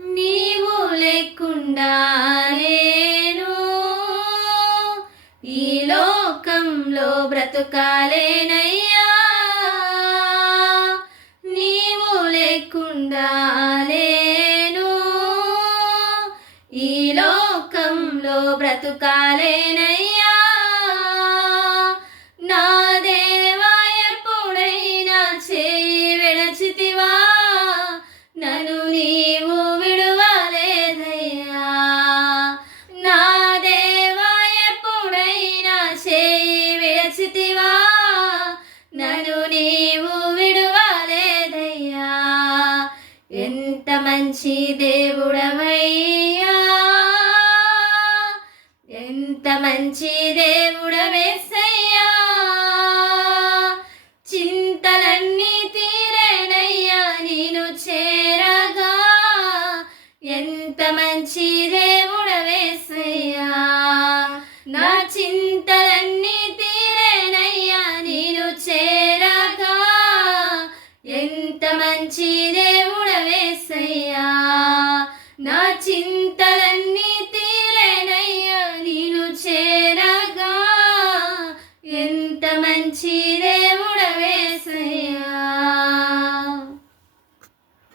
నీవు లేకుండా నేను ఈ లోకంలో బ్రతుకాలేనయ్యా. నీవు లేకుండా నేను ఈ లోకంలో బ్రతుకాలేనయ్యా. నా దేవా ఎప్పుడైనా చేయి విడచితివా, నన్ను నీవు విడువలేదయ్యా. నా దేవా ఎప్పుడైనా చేయి విడచితివా, నన్ను నీవు విడువలేదయ్యా. ఎంత మంచి దేవుడవయ్యా, ఎంత మంచి దేవుడవేసయ్యా. చింతలన్నీ తీరేనయ్యా నేను చేరగా, ఎంత మంచి దేవుడవేసయ్యా. నా చింతలన్నీ తీరేనయ్యా నేను చేరగా, ఎంత మంచి దేవుడవేసయ్యా. నా చింతలన్నీ తీరేనయ్యా నేను చేరగా, ఎంత మంచి